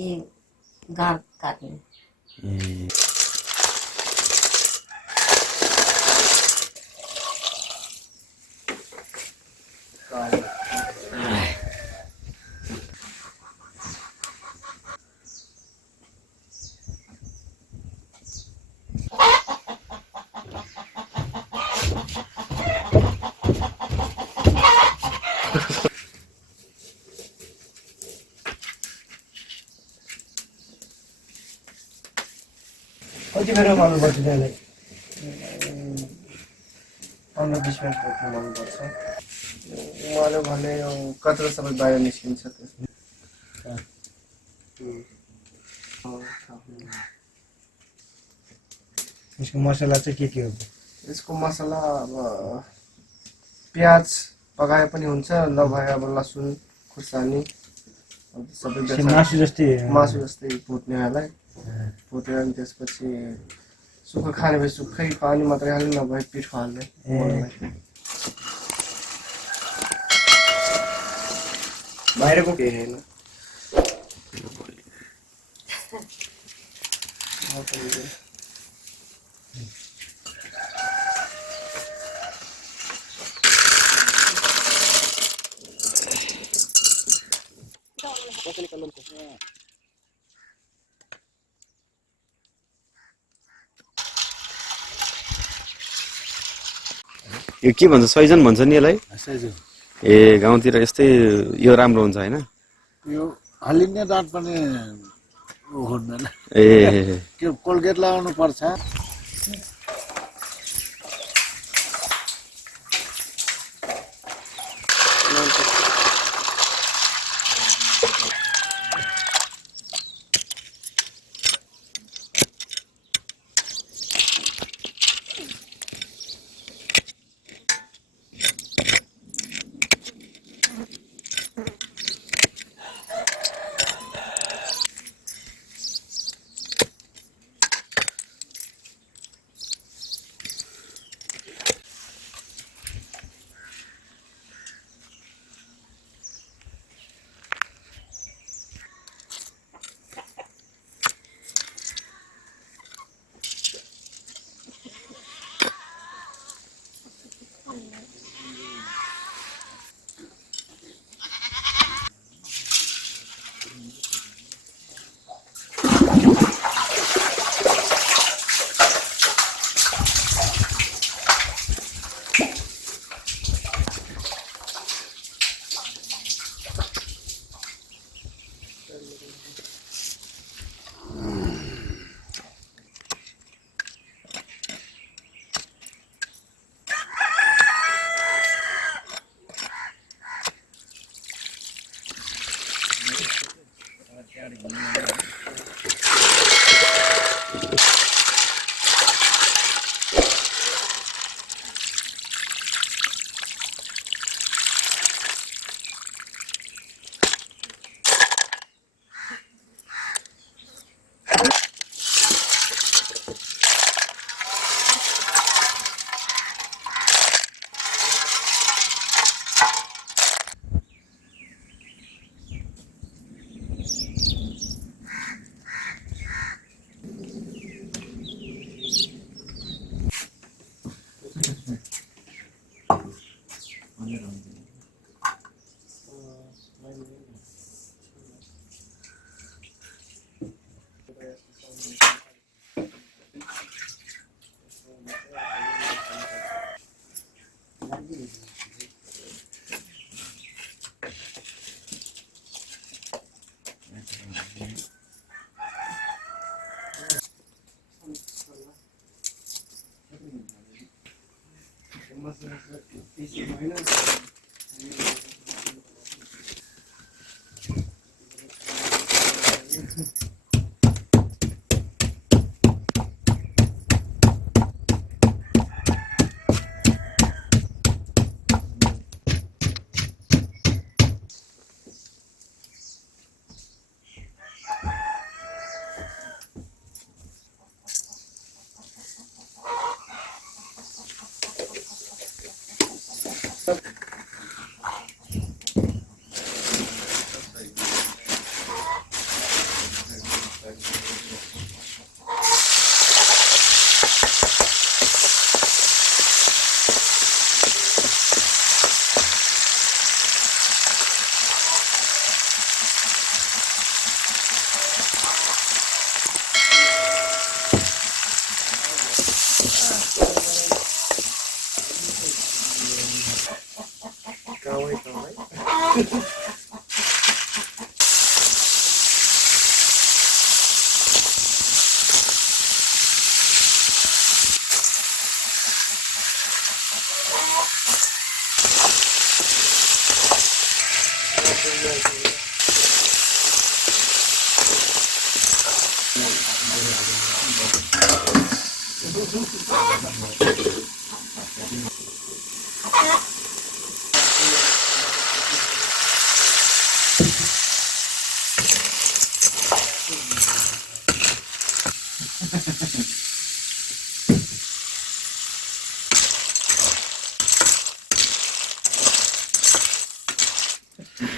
ये गाँठ काट्ने कति बेर गर्नुपर्छ त्यसलाई 15-20 मिनट गर्नुपर्छ मैले भने यो कचरा सबै बाहिर निस्किन्छ त्यसमा यसको मसला चाहिँ के हो यसको मसला अब प्याज पकाए पनि हुन्छ नभए अब लसुन खुर्सानी सबै मासु जस्तै भुट्नेहरूलाई भुटेर अनि त्यसपछि सुक्खा खाने भए सुक्खै पानी मात्रै हाल्ने नभए पिठो हाल्ने बाहिरको केही होइन यो के भन्छ सैजन भन्छ नि यसलाई ए गाउँतिर यस्तै यो राम्रो हुन्छ हैन यो हल्लिने दाँत पनि हुँदैन ए के कोलगेट लगाउनु पर्छ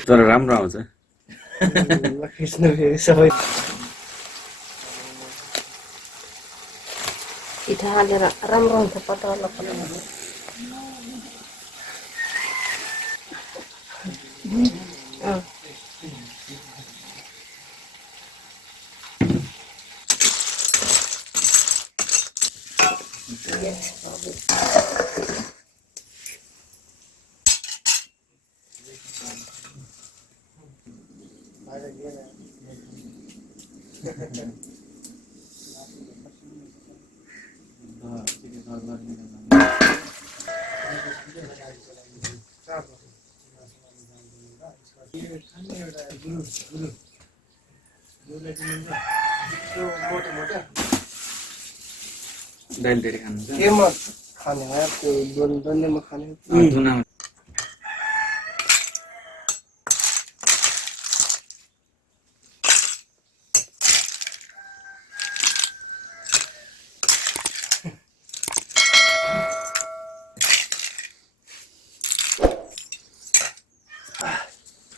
तर राम्रो आउँछ खिच्नु फेरि सबै पिठो हालेर राम्रो हुन्छ पतला पतला दाइल धेरै खानुहुन्छ केमा खाने हो त्यो दोन्नेमा खाने धुना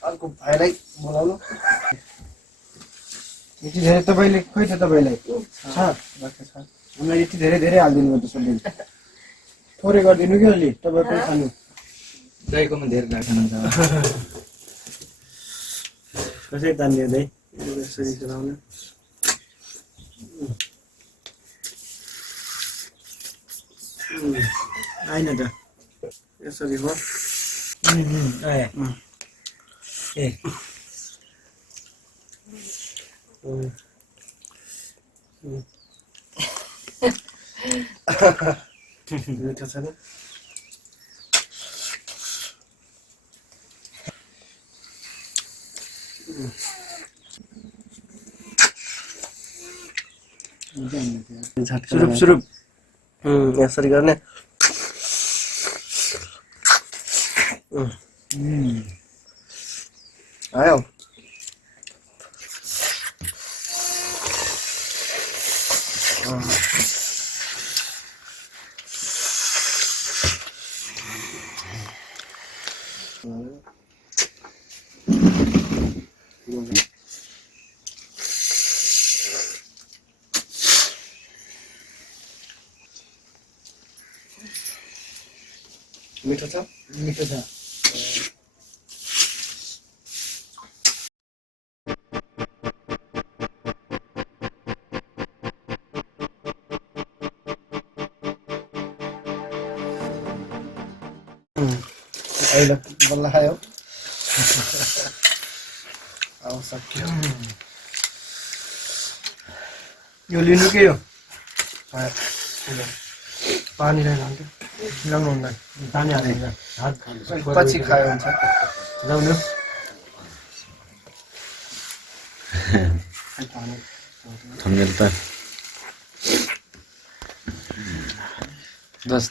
अर्को भाइलाई बोलाउनु यति धेरै तपाईँले खोइ त तपाईँलाई छ हामीलाई यति धेरै धेरै हालिदिनु पर्छ सबै थोरै गरिदिनु कि अलि तपाईँ पनि खानु दाइकोमा धेरै राख्नुहुन्छ कसै तान्ने दाइ यसरी चलाउनु आइन त यसरी हो आए ए मिठो छ नि सुरुप सुरुप यसरी गर्ने आयो मिठो छ मिठो छ अहिले बल्ल खायो अब सक्यो यो लिनु के यो पानीलाई लान्थ्यो ल्याउनु हुँदैन पानी हालेर हात पछि खायो हुन्छ ल्याउनु थम्नेल त दस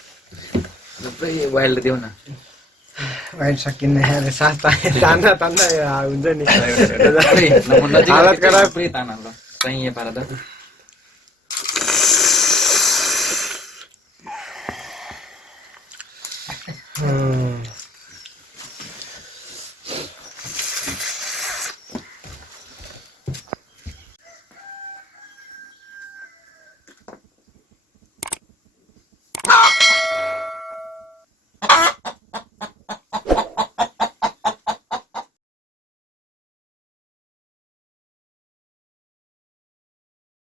थुप्रै वाइल्ड देऊ न वाइट सकिन्न यार सास तान्दा तान्दा हुन्छ नि नजिक हालत खराब थुप्रै तान ल चाहिँ यहाँ पारा त